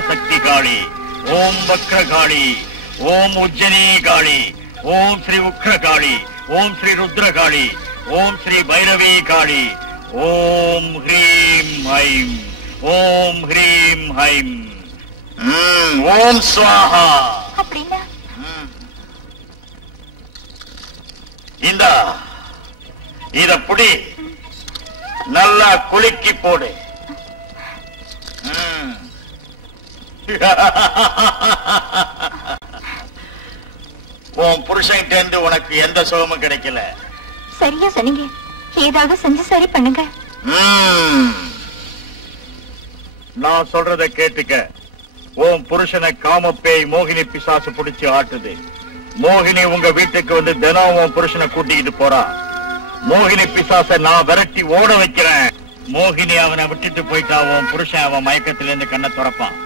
பராசக்தி காளி, ஓம் வக்ர காளி, ஓம் உஜ்ஜனி காளி, ஓம் ஸ்ரீ உக்ர காளி, ஓம் ஸ்ரீ ருத்ர காளி, ஓம் ஸ்ரீ பைரவி காளி, ஓம் ஹ்ரீம் ஐம், ஓம் ஹ்ரீம் ஐம், ஓம் ஸ்வாஹா. அப்படின்னா இந்த இத புடி, நல்லா குலுக்கி போடு. உன் புருஷன்கிட்ட இருந்து உனக்கு எந்த சுகமும் கிடைக்கல. சரியா சொன்னீங்க, ஏதாவது செஞ்சு சரி பண்ணுங்க. நான் சொல்றத கேட்டுக்க. உன் புருஷனை காமப்பேய் மோகினி பிசாசு பிடிச்சு ஆட்டுது. மோகினி உங்க வீட்டுக்கு வந்து தினம் உன் புருஷனை கூட்டிக்கிட்டு போறா. மோகினி பிசாச நான் விரட்டி ஓட வைக்கிறேன். மோகினி அவனை விட்டுட்டு போயிட்டா உன் புருஷன் அவன் மயக்கத்திலிருந்து கண்ணை துறப்பான்.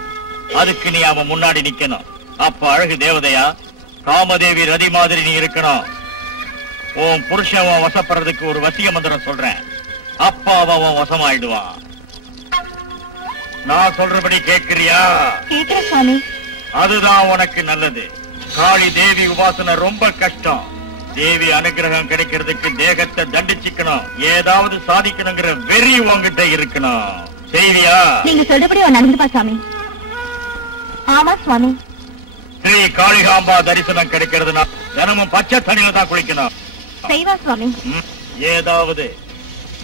அதுக்கு நீ அவன் முன்னாடி நிக்கணும். அப்ப அழகு தேவதையா காமதேவி ரதி மாதிரி நீ இருக்கணும். உன் புருஷன் அவன் வசப்படுறதுக்கு ஒரு வசிய மந்திரம் சொல்றேன். அப்ப அவன் வசமாயிடுவான். நான் சொல்றபடி கேட்கிறியா? கேட்கிற சாமி. அதுதான் உனக்கு நல்லது. காளி தேவி உபாசனை ரொம்ப கஷ்டம். தேவி அனுகிரகம் கிடைக்கிறதுக்கு தேகத்தை தண்டிச்சுக்கணும். ஏதாவது சாதிக்கணுங்கிற வெறி உங்ககிட்ட இருக்கணும். செய்வியா? நீங்க சொல்றபடி அவன் நடந்துப்பா சாமி. ஆமா சுவாமி. ஸ்ரீ காளிகாம்பா தரிசனம் கிடைக்கிறதுனா தினமும் பச்சை தண்ணியில தான் குளிக்கணும். செய்வா சுவாமி. ஏதாவது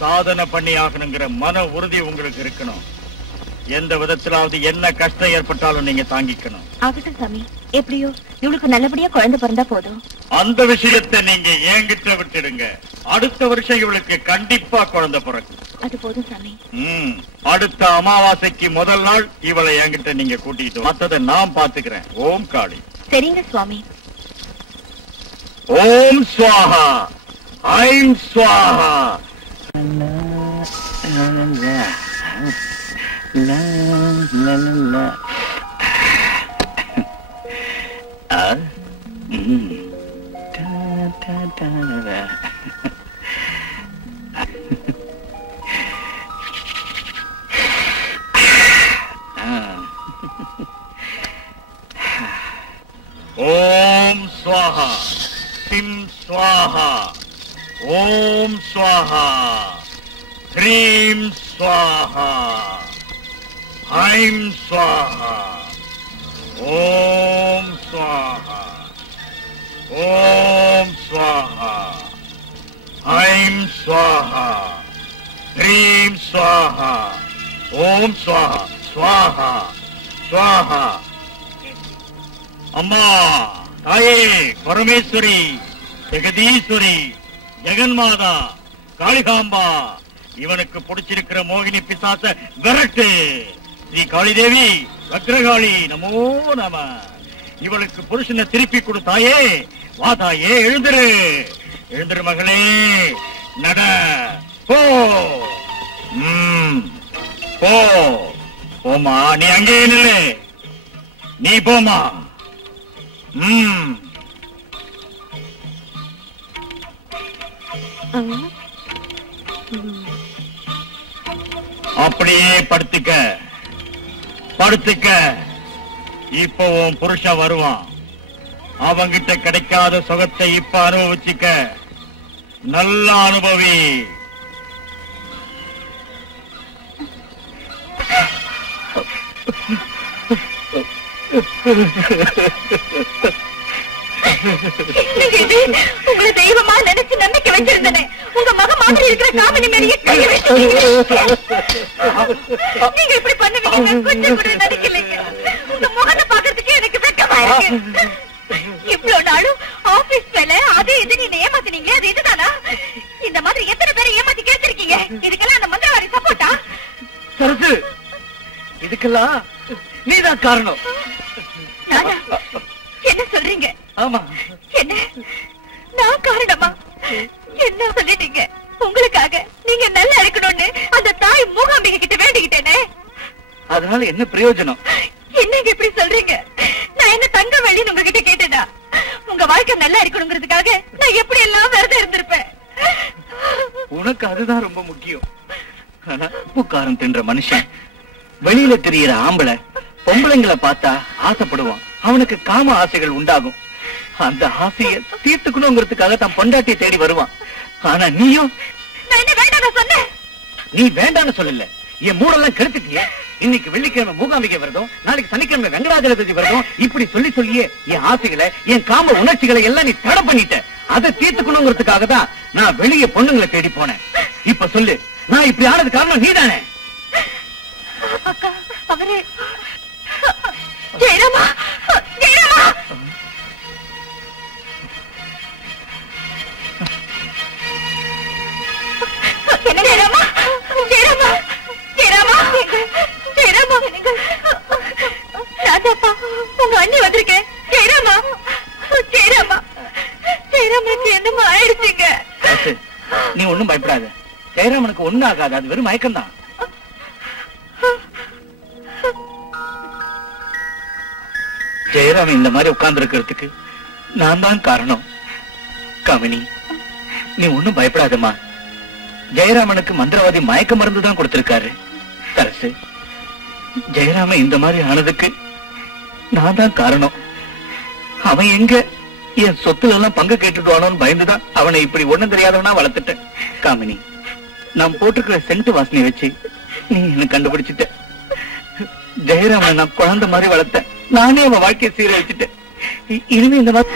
சாதனை பண்ணி ஆகணுங்கிற மன உறுதி உங்களுக்கு இருக்கணும். எந்த விதத்திலாவது என்ன கஷ்டம் ஏற்பட்டாலும் நீங்க தாங்கிக்கணும். ஆகட்டும் சாமி. எப்படியோ இவளுக்கு நல்லபடியா குழந்தை பிறந்தா போதும். அந்த விஷயத்தை நீங்க என்கிட்ட விட்டுடுங்க. அடுத்த வருஷம் இவளுக்கு கண்டிப்பா குழந்தை பிறக்கும். அது போதும் சாமி. அடுத்த அமாவாசைக்கு முதல் நாள் இவளை என்கிட்ட நீங்க கூட்டிட்டு மத்ததை நான் பாத்துக்கிறேன். ஓம் காளி. சரிங்க சுவாமி. ஓம் ஸ்வாஹா, ஐம் ஸ்வாஹா. ஓம் ஸ்வாஹா, சிம் ஸ்வாஹா, ஓம் ஸ்வாஹா, ஹ்ரீம் ஸ்வாஹா, ஐம் ஸ்வாஹா, ஓம் ஸ்வாஹா, ஓம் ஸ்வாஹா, ஐம் ஸ்வாஹா, ஹ்ரீம் ஸ்வாஹா, ஓம் ஸ்வாஹா, ஸ்வாஹா ஸ்வாஹா. அம்மா, தாயே, பரமேஸ்வரி, ஜெகதீஸ்வரி, ஜெகன்மாதா, காளிகாம்பா, இவனுக்கு பிடிச்சிருக்கிற மோகினி பிசாச விரட்டு. ஸ்ரீ காளிதேவி, வக்ரகாளி, நமோ நம. இவளுக்கு புருஷனை திருப்பி கொடுத்தாயே. வா தாயே, எழுந்திரு, எழுந்திரு மகளே, நட, போ. போ போமா, நீ அங்கே நில்லு. நீ போமா. அப்படியே படுத்துக்க, படுத்துக்க. இப்ப உன் புருஷன் வருவான். அவங்கிட்ட கிடைக்காத சுகத்தை இப்ப அனுபவிச்சுக்க. நல்ல அனுபவி. உங்களை தெய்வமா நினைச்சு நம்பிக்கை வச்சிருந்தேன். உங்க மக மாதிரி இருக்கிற காமினி மேலேயே கையை வச்சிருக்கீங்க. நீங்க இப்படி பண்ணுவீங்க கொஞ்சம் கூட நினைக்கலைங்க. உங்க முகத்தை பாக்குறதுக்கு எனக்கு வெக்கமா இருக்கு. இவ்வளவு நாளும் ஆபீஸ் வேலை அது இது நீங்க ஏமாத்தினீங்களே, அது இதுதானா? இந்த மாதிரி எத்தனை பேரை ஏமாத்தி கேட்டிருக்கீங்க. இதுக்கெல்லாம் அந்த மந்திரவாதி சப்போர்ட்டா? சரசு, இதுக்கெல்லாம் நீதான் காரணம். என்ன சொல்றீங்க? ஆமா. என்ன நான் காரணமா? என்ன சொல்லிட்டீங்க? உங்களுக்காக நீங்க நல்லா இருக்கணும்னு அந்த தாய் மூகாம்பிகை கிட்ட வேண்டிக்கிட்டேனே. அதனால என்ன பிரயோஜனம்? என்னங்க இப்படி சொல்றீங்க? நான் என்ன தங்க வேலைன்னு உங்ககிட்ட கேட்டேனா? உங்க வாழ்க்கை நல்லா இருக்கணுங்கிறதுக்காக நான் எப்படி எல்லாம் விரதம் இருந்திருப்பேன். உனக்கு அதுதான் ரொம்ப முக்கியம். உப்புக்காரம் தின்ற மனுஷன் வெளியில தெரியற ஆம்பளை பொம்பளைங்களை பார்த்தா ஆசைப்படுவான், அவனுக்கு காம ஆசைகள் உண்டாகும். அந்த ஆசையை தீர்த்துக்கணுங்கிறதுக்காக தான் பொண்டாட்டியை தேடி வருவான். ஆனா நீயும் சொன்னேன். நீ வேண்டான்னு சொல்லல, என் மூடெல்லாம் கெடுத்துட்டிய. இன்னைக்கு வெள்ளிக்கிழமை மூகாம்பிகை விரதம், நாளைக்கு சனிக்கிழமை வெங்கடாஜலபதி விரதம், இப்படி சொல்லி சொல்லியே என் ஆசைகளை, என் காம உணர்ச்சிகளை எல்லாம் நீ தடை பண்ணிட்ட. அதை தீர்த்துக்கணுங்கிறதுக்காக தான் நான் வெளியே பொண்ணுங்களை தேடி போனேன். இப்ப சொல்லு, நான் இப்படி ஆனது காரணம் நீதானே? அவரே ஜெயராமா, ஜெயராமா, என்ன ஜெயராமா, ஜெயராமா, ஜெயராமா, ஜெயராமா, ராஜாப்பா, உங்க அண்ணி வந்திருக்கேன். ஜெயராமா, ஜெயராமா, ஜெயராமனுக்கு என்னமா ஆயிடுச்சுங்க? நீ ஒண்ணும் பயப்படாத, ஜெயராமனுக்கு ஒண்ணும் ஆகாது, அது வெறும் மயக்கம்தான். ஜெயராமன் இந்த மாதிரி உட்கார்ந்து இருக்கிறதுக்கு நான் தான் காரணம். காமினி, நீ ஒண்ணும் பயப்படாதம்மா. ஜெயராமனுக்கு மந்திரவாதி மயக்க மருந்து தான் கொடுத்திருக்காரு. தரசு, ஜெயராமன் இந்த மாதிரி ஆனதுக்கு நான் தான் காரணம். அவன் எங்க என் சொத்துல எல்லாம் பங்கு கேட்டுடுவானோன்னு பயந்துதான் அவனை இப்படி ஒண்ணும் தெரியாதவனா வளர்த்துட்டேன். காமினி, நான் போட்டுக்கிற சென்ட் வாசனை வச்சு நீ என்ன கண்டுபிடிச்சிட்ட. ஜெயராமனை நான் குழந்தை மாதிரி வளர்த்தேன், நானே அவன் வாழ்க்கையை சீர வச்சுட்டேன். இனிமே இந்த மாதிரி